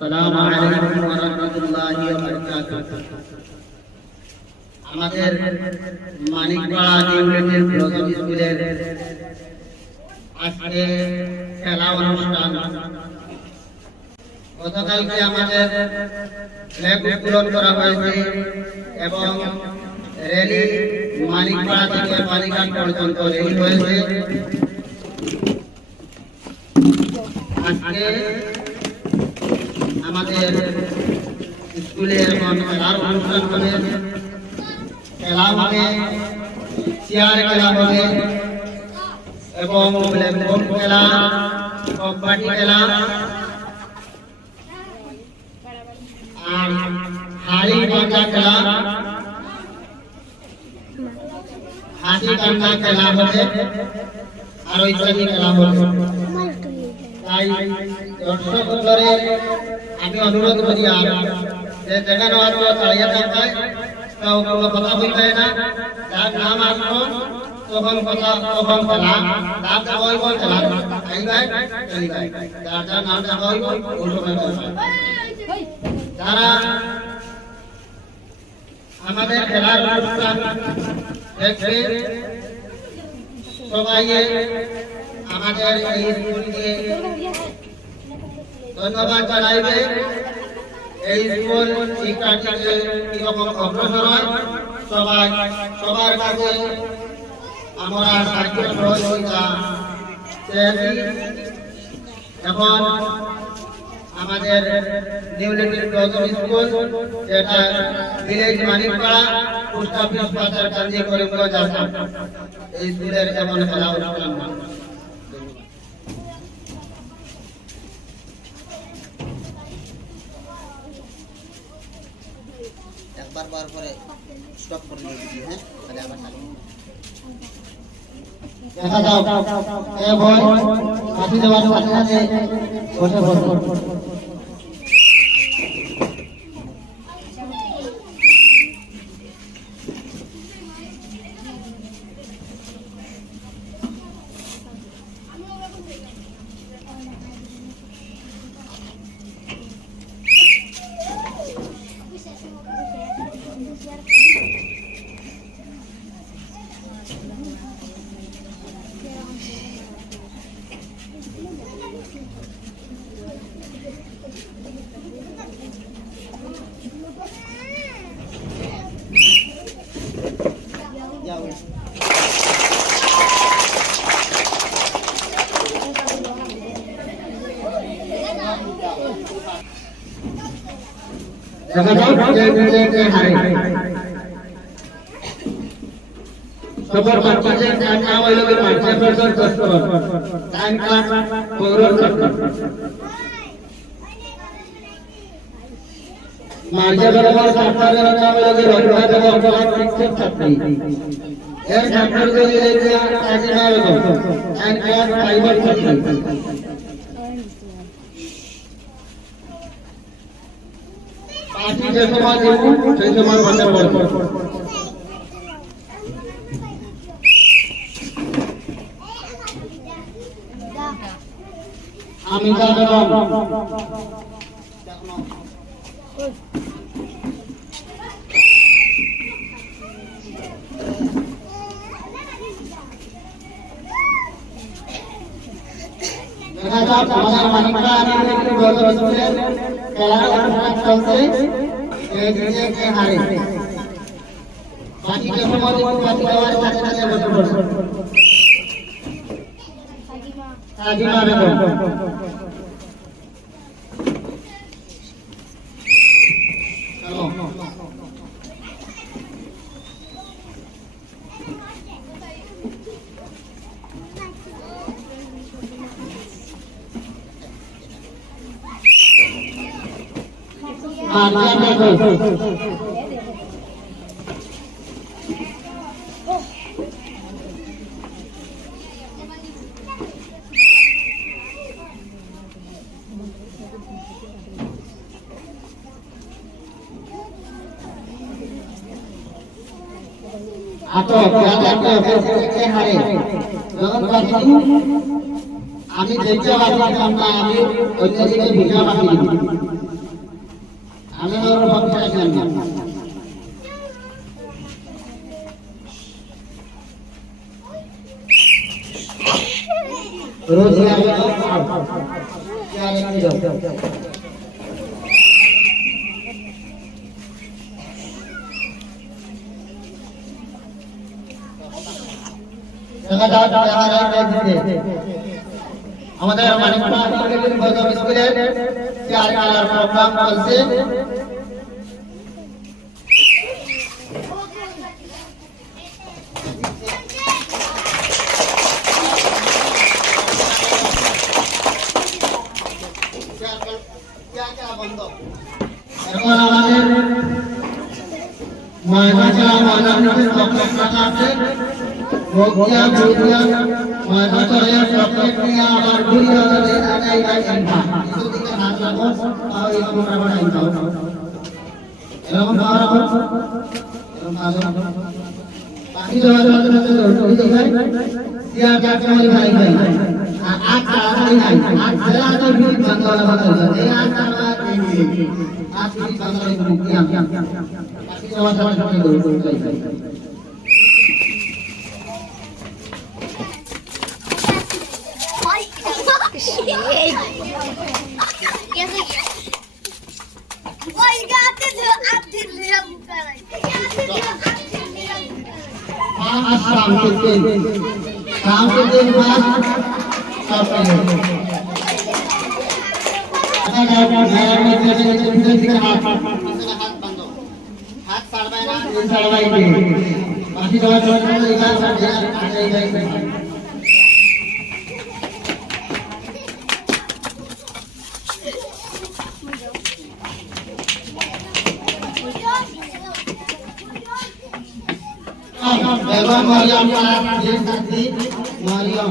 আসসালামু আলাইকুম ওয়া রাহমাতুল্লাহি ওয়া বারাকাতুহু। আমাদের মানিকপাড়া ইউনিটের প্রথম স্কুলের আজকে খেলা অনুষ্ঠান। গতকালকে আমাদের ফ্ল্যাগ উত্তোলন করা হয়েছে এবং র্যালি মানিকপাড়া থেকে পানিঘাট পর্যন্ত র্যালি হয়েছে। আজকে আমাদের স্কুলে এখন খেলার অনুষ্ঠান হবে, খেলা হবে, চেয়ার খেলা হবে এবং ব্ল্যাকবোর্ড খেলা, কবাডি খেলা আর হাড়ি ভাঙা খেলা, হাসি কান্না খেলা হবে আর ইত্যাদি খেলা হবে। তাই দর্শক ধরে আমি অনুরোধ করি যে যেখানে আসবো তাড়িয়ে থাকবে, কথা বলবে না, যার নাম আসবো তখন কথা তখন খেলা, যার যাওয়া হইব খেলা যার যার নাম যাওয়া হইব ওই সময় যারা আমাদের খেলার অনুষ্ঠান দেখবে সবাই আমাদের এই স্কুলকে ধন্যবাদ জানাইবে। এই স্কুল শিক্ষার্থীকে কিরকম অগ্রসর হয় সবার কাছে আমরা সাহায্য সহযোগিতা চেয়েছি। এখন আমাদের নিউ লিটল প্রথম স্কুল, যেটা ভিলেজ মানিকপাড়া, পোস্ট অফিস বাজার কান্দি করিমগঞ্জ আসাম, এই স্কুলের এমন খেলা অনুষ্ঠান। একবার বার করে স্টপ করে দিয়েছি। হ্যাঁ, তাহলে আবার চালু দেখা দাও। এ ভয় কাটি দেওয়ার সাথে সাথে বসে বসে खबर बच्चे का नाम है लोग बच्चे पर टाइम का गौरव करते मार्जा बराबर सरकार का नाम है लोग रोजगार जगह बहुत शिक्षक छात्री ये छात्र के लिए दिया ऐसे ना हो एंड क्लास फाइबर छात्री पार्टी जैसे बात देखो जैसे बात बंद कर আমিতা বেগম আমাদের মানিকপাড়া একটু গত স্কুলের খেলার অনুষ্ঠান চলছে, কে হারে বাকি যে সময় বাকি দেওয়ার সাথে সাথে বসে পড়ছে। সাজিমা বেগম আমি দেখতে পাচ্ছিলাম না, আমি অন্যদিকে ভিডিও পাঠিয়ে আমাদের মানিকপুর স্কুলের চেয়ার খেলার প্রোগ্রাম চলছে। এখন আমাদের ময়না খেলা ময়নার চকলেট রাখা আছে। ভোগিয়া ভোগিয়া ময়না চড়াইয়া চকলেট নিয়ে আবার ঘুরিয়া কিছুদিকে হাত রাখো তাহলে এরকম আবার আইন এরকম খাওয়ার আবার এরকম বাকি জমা চেয়ার চাকরি ভাই ভাই আট তাড়াতাড়ি নাই আট জেলা তো ভিড় বাংলা কথা এই আট তাড়াতাড়ি আট ভিড় বাংলা বাকি জমা চাকরি शाम के दिन बाद हाथ बाकी Meriam